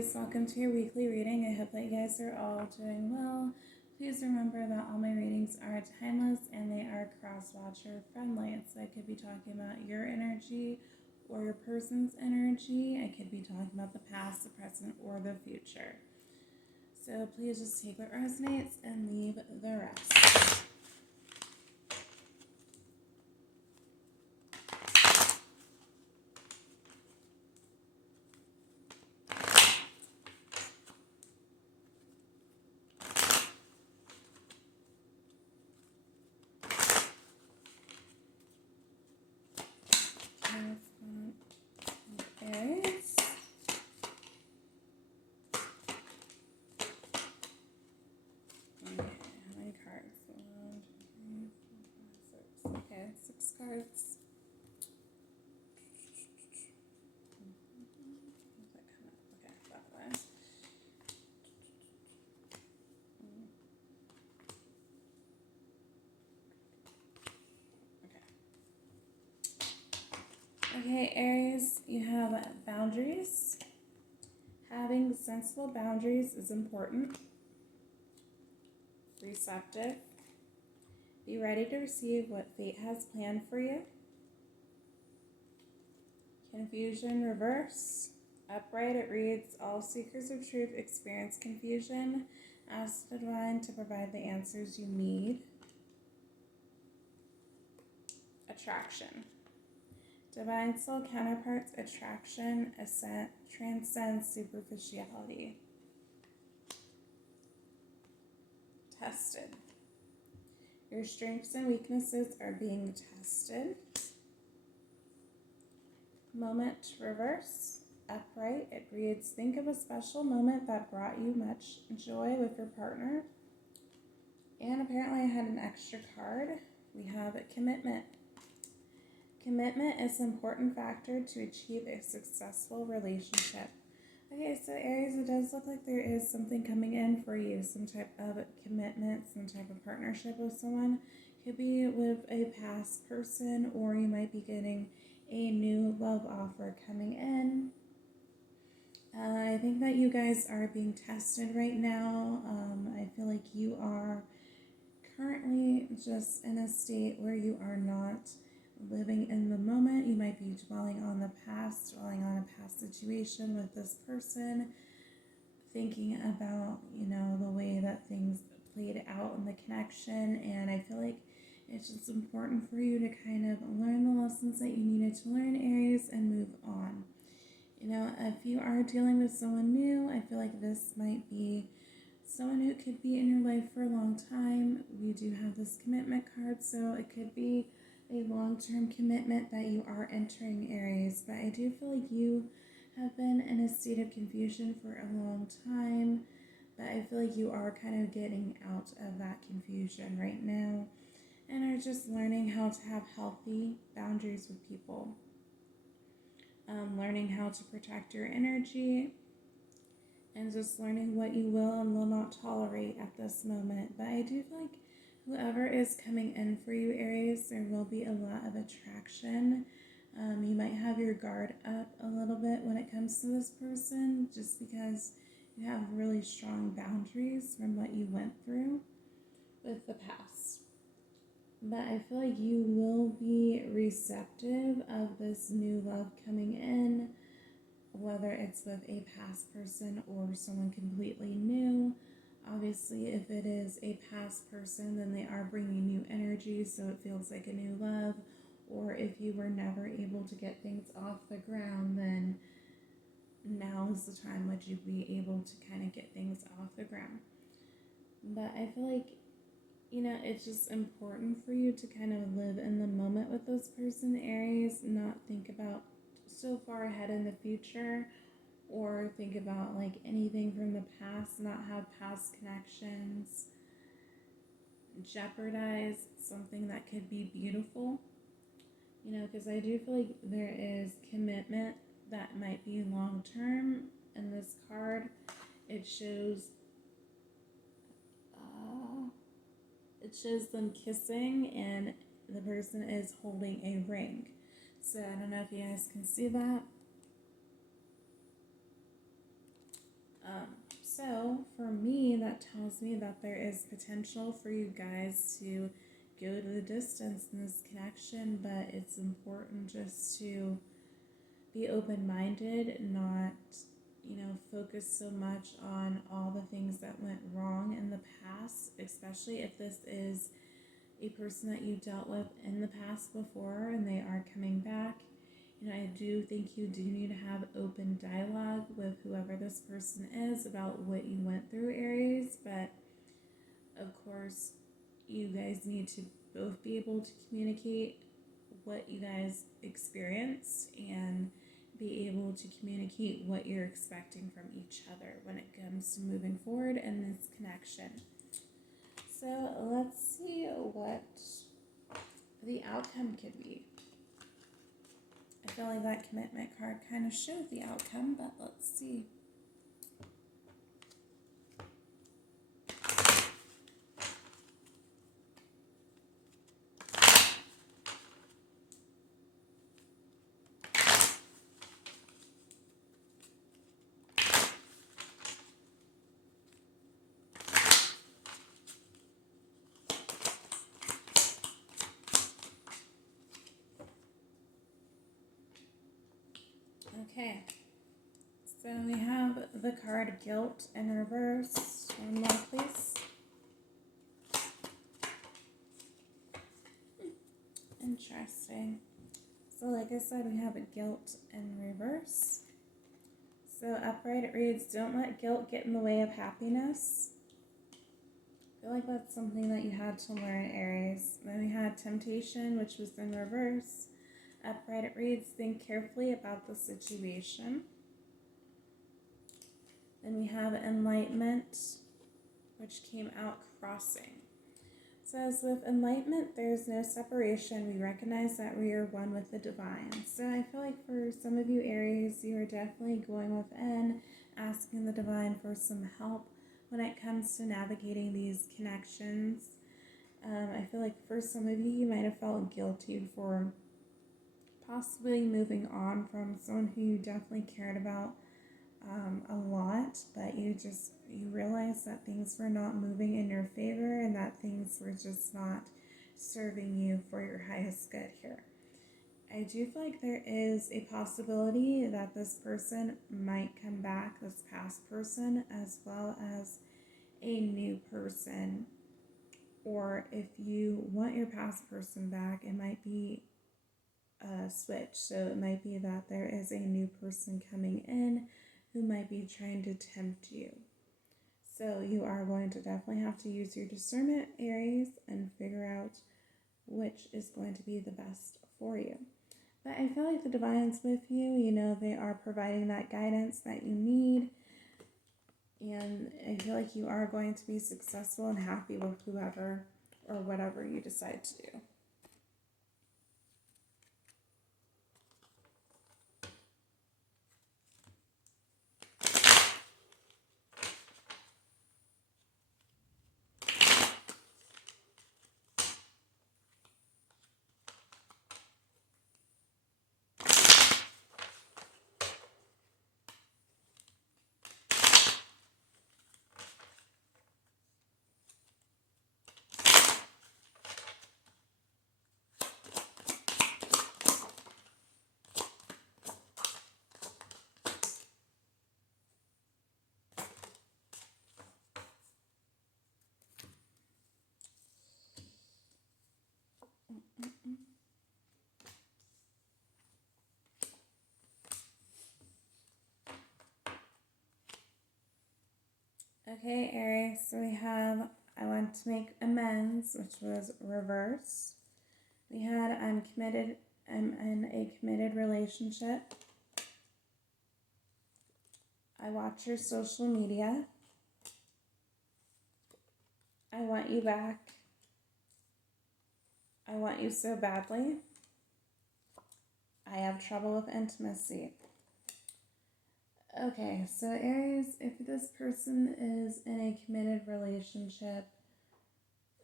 Aries, welcome to your weekly reading. I hope that you guys are all doing well. Please remember that all my readings are timeless and they are cross-watcher friendly. So I could be talking about your energy or your person's energy. I could be talking about the past, the present, or the future. So please just take what resonates and leave the rest. Aries. Okay, how many cards? 1, 2, 3, 4, 5, 6. Okay, 6 cards. Okay, that way. Okay, Aries, you have boundaries. Having sensible boundaries is important. Receptive. Be ready to receive what fate has planned for you. Confusion reverse. Upright, it reads, all seekers of truth experience confusion. Ask the divine to provide the answers you need. Attraction. Divine soul counterparts attraction transcends superficiality. Tested. Your strengths and weaknesses are being tested. Moment reverse. Upright, it reads, think of a special moment that brought you much joy with your partner. And apparently I had an extra card. We have a commitment. Commitment is an important factor to achieve a successful relationship. Okay, so Aries, it does look like there is something coming in for you, some type of commitment, some type of partnership with someone. Could be with a past person, or you might be getting a new love offer coming in. I think that you guys are being tested right now. I feel like you are currently just in a state where you are not living in the moment. You might be dwelling on the past, dwelling on a past situation with this person, thinking about, the way that things played out in the connection. And I feel like it's just important for you to kind of learn the lessons that you needed to learn, Aries, and move on. If you are dealing with someone new, I feel like this might be someone who could be in your life for a long time. We do have this commitment card, so it could be a long-term commitment that you are entering, Aries. But I do feel like you have been in a state of confusion for a long time, but I feel like you are kind of getting out of that confusion right now and are just learning how to have healthy boundaries with people. Learning how to protect your energy, and just learning what you will and will not tolerate at this moment. But I do feel like whoever is coming in for you, Aries, there will be a lot of attraction. You might have your guard up a little bit when it comes to this person, just because you have really strong boundaries from what you went through with the past. But I feel like you will be receptive of this new love coming in, whether it's with a past person or someone completely new. Obviously, if it is a past person, then they are bringing new energy, so it feels like a new love. Or if you were never able to get things off the ground, then now is the time would you be able to kind of get things off the ground. But I feel like it's just important for you to kind of live in the moment with this person, Aries, not think about so far ahead in the future or think about like anything from the past, not have past connections jeopardize something that could be beautiful, because I do feel like there is commitment that might be long term. In this card, it shows them kissing and the person is holding a ring. So I don't know if you guys can see that. for me, that tells me that there is potential for you guys to go to the distance in this connection, but it's important just to be open-minded, not, focus so much on all the things that went wrong in the past, especially if this is a person that you dealt with in the past before and they are coming back. I do think you do need to have open dialogue with whoever this person is about what you went through, Aries, but of course, you guys need to both be able to communicate what you guys experienced and be able to communicate what you're expecting from each other when it comes to moving forward in this connection. So let's see what the outcome could be. I feel like that commitment card kind of shows the outcome, but let's see. Okay, so we have the card Guilt in reverse. One more, please. Interesting. So like I said, we have a Guilt in reverse. So upright it reads, don't let guilt get in the way of happiness. I feel like that's something that you had to learn, Aries. Then we had Temptation, which was in reverse. Upright it reads, think carefully about the situation. Then we have Enlightenment, which came out crossing. It says, with enlightenment, there's no separation. We recognize that we are one with the divine. So I feel like for some of you, Aries, you are definitely going within, asking the divine for some help when it comes to navigating these connections. I feel like for some of you, you might have felt guilty for possibly moving on from someone who you definitely cared about a lot, but you realized that things were not moving in your favor and that things were just not serving you for your highest good here. I do feel like there is a possibility that this person might come back, this past person, as well as a new person. Or if you want your past person back, it might be a switch. So it might be that there is a new person coming in who might be trying to tempt you. So you are going to definitely have to use your discernment, Aries, and figure out which is going to be the best for you. But I feel like the divine's with you. They are providing that guidance that you need. And I feel like you are going to be successful and happy with whoever or whatever you decide to do. Okay, Aries, so we have I want to make amends, which was reverse. We had I'm in a committed relationship. I watch your social media. I want you back. I want you so badly. I have trouble with intimacy. Okay, so Aries, if this person is in a committed relationship,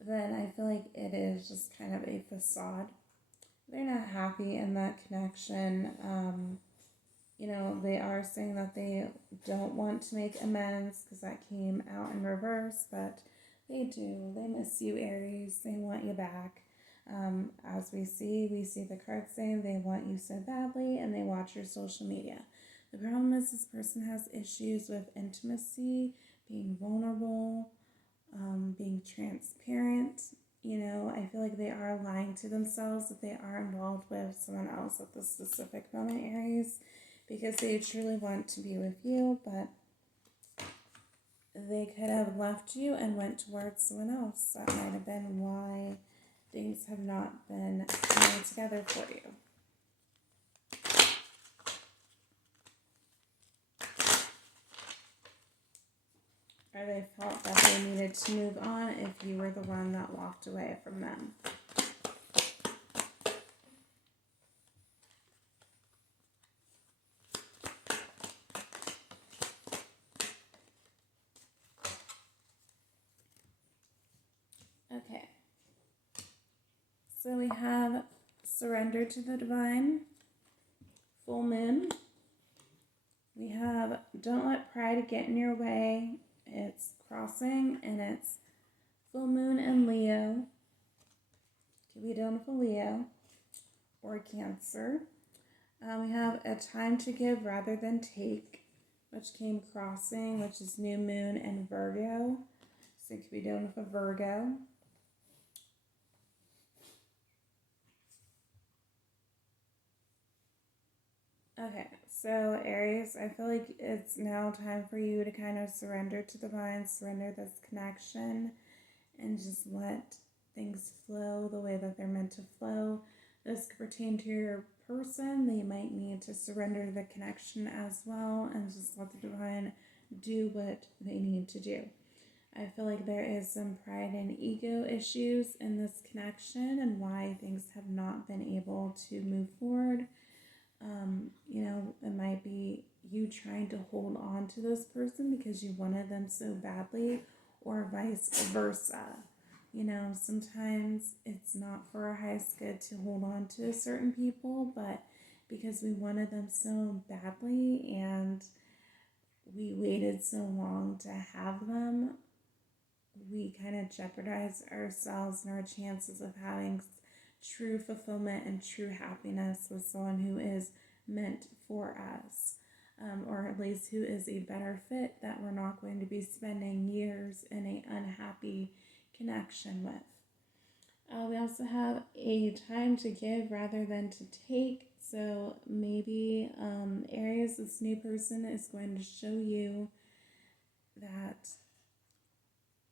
then I feel like it is just kind of a facade. They're not happy in that connection. You know, they are saying that they don't want to make amends because that came out in reverse, but they do. They miss you, Aries. They want you back. As we see the cards saying they want you so badly and they watch your social media. The problem is this person has issues with intimacy, being vulnerable, being transparent. You know, I feel like they are lying to themselves that they are involved with someone else at this specific moment, Aries, because they truly want to be with you, but they could have left you and went towards someone else. That might have been why things have not been coming together for you. Or they felt that they needed to move on if you were the one that walked away from them. Okay. So we have surrender to the divine, full moon. We have don't let pride get in your way. It's crossing and it's full moon and Leo. Could be done with a Leo or Cancer. We have a time to give rather than take, which came crossing, which is new moon and Virgo. So it could be done with a Virgo. Okay, so Aries, I feel like it's now time for you to kind of surrender to the divine, surrender this connection, and just let things flow the way that they're meant to flow. This could pertain to your person. They might need to surrender the connection as well and just let the divine do what they need to do. I feel like there is some pride and ego issues in this connection and why things have not been able to move forward. You know, it might be you trying to hold on to this person because you wanted them so badly, or vice versa. You know, sometimes it's not for our highest good to hold on to certain people, but because we wanted them so badly and we waited so long to have them, we kind of jeopardize ourselves and our chances of having true fulfillment and true happiness with someone who is meant for us, or at least who is a better fit that we're not going to be spending years in an unhappy connection with. We also have a time to give rather than to take. So maybe Aries, this new person is going to show you that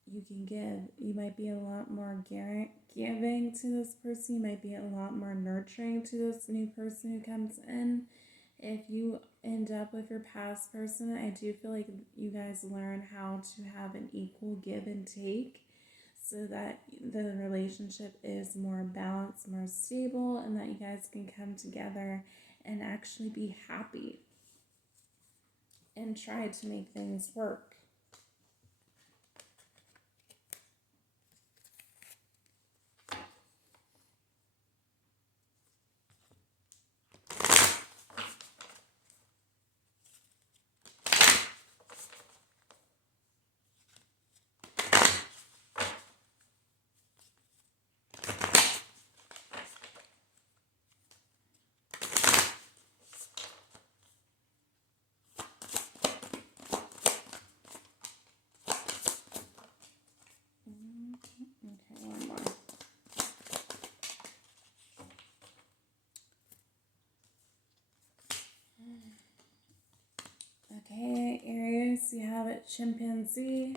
you can give. You might be a lot more giving to this person. You might be a lot more nurturing to this new person who comes in. If you end up with your past person, I do feel like you guys learn how to have an equal give and take so that the relationship is more balanced, more stable, and that you guys can come together and actually be happy and try to make things work. Okay, one more. Okay, Aries, you have it, chimpanzee.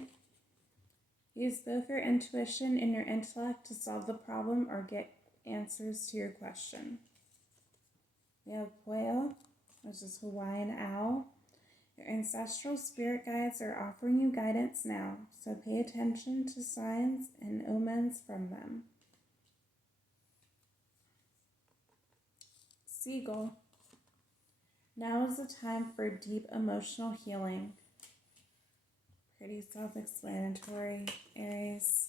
Use both your intuition and your intellect to solve the problem or get answers to your question. We have Pueo, which is Hawaiian owl. Your ancestral spirit guides are offering you guidance now, so pay attention to signs and omens from them. Seagull. Now is the time for deep emotional healing. Pretty self-explanatory, Aries.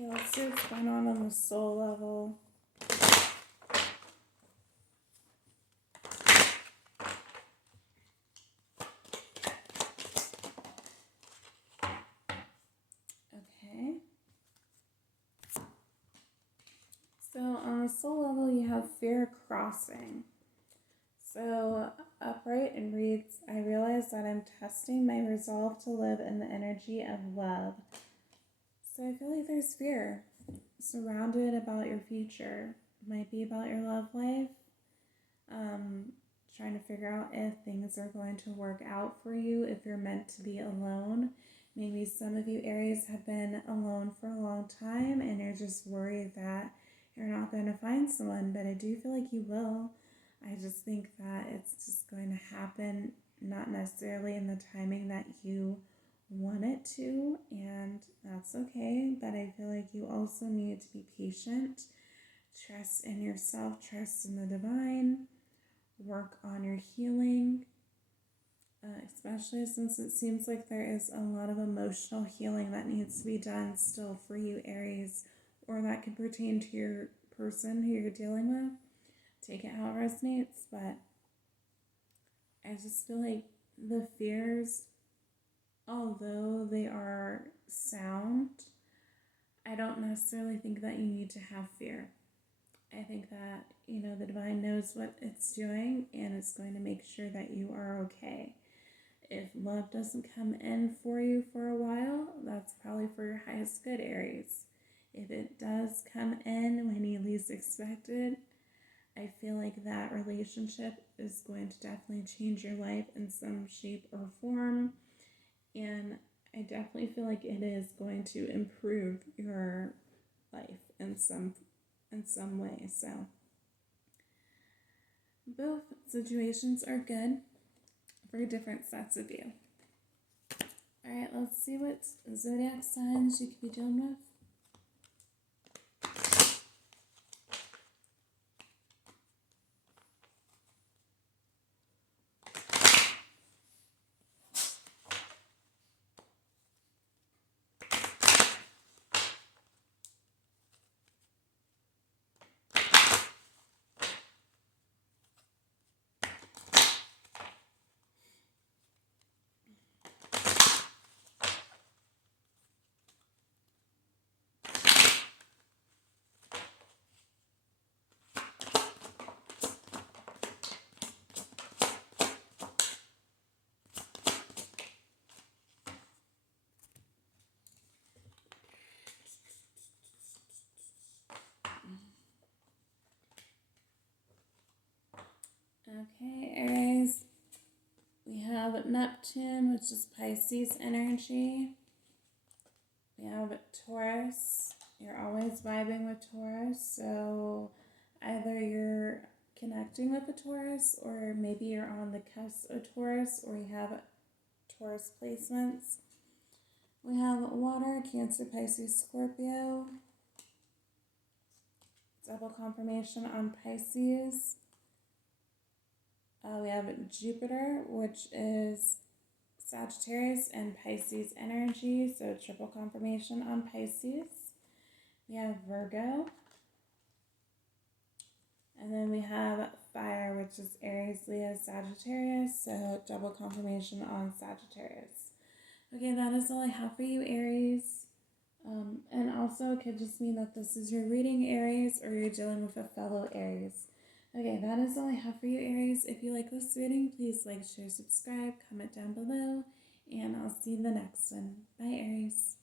Okay, let's see what's going on the soul level. Okay. So on the soul level, you have fear crossing. So upright and reads, I realize that I'm testing my resolve to live in the energy of love. So I feel like there's fear surrounded about your future. It might be about your love life. Trying to figure out if things are going to work out for you, if you're meant to be alone. Maybe some of you Aries have been alone for a long time and you're just worried that you're not going to find someone, but I do feel like you will. I just think that it's just going to happen, not necessarily in the timing that you want it to, and that's okay. But I feel like you also need to be patient, trust in yourself, trust in the divine, work on your healing, especially since it seems like there is a lot of emotional healing that needs to be done still for you, Aries, or that could pertain to your person who you're dealing with. Take it how it resonates, but I just feel like the fears, although they are sound, I don't necessarily think that you need to have fear. I think that, the divine knows what it's doing and it's going to make sure that you are okay. If love doesn't come in for you for a while, that's probably for your highest good, Aries. If it does come in when you least expected, I feel like that relationship is going to definitely change your life in some shape or form. And I definitely feel like it is going to improve your life in some way. So both situations are good for different sets of you. All right, let's see what zodiac signs you could be dealing with. Okay, Aries, we have Neptune, which is Pisces energy. We have Taurus. You're always vibing with Taurus, so either you're connecting with a Taurus, or maybe you're on the cusp of Taurus, or you have Taurus placements. We have water, Cancer, Pisces, Scorpio. Double confirmation on Pisces. We have Jupiter, which is Sagittarius and Pisces energy, so triple confirmation on Pisces. We have Virgo. And then we have fire, which is Aries, Leo, Sagittarius, so double confirmation on Sagittarius. Okay, that is all I have for you, Aries. And also, it could just mean that this is your reading, Aries, or you're dealing with a fellow Aries. Okay, that is all I have for you, Aries. If you like this reading, please like, share, subscribe, comment down below, and I'll see you in the next one. Bye, Aries.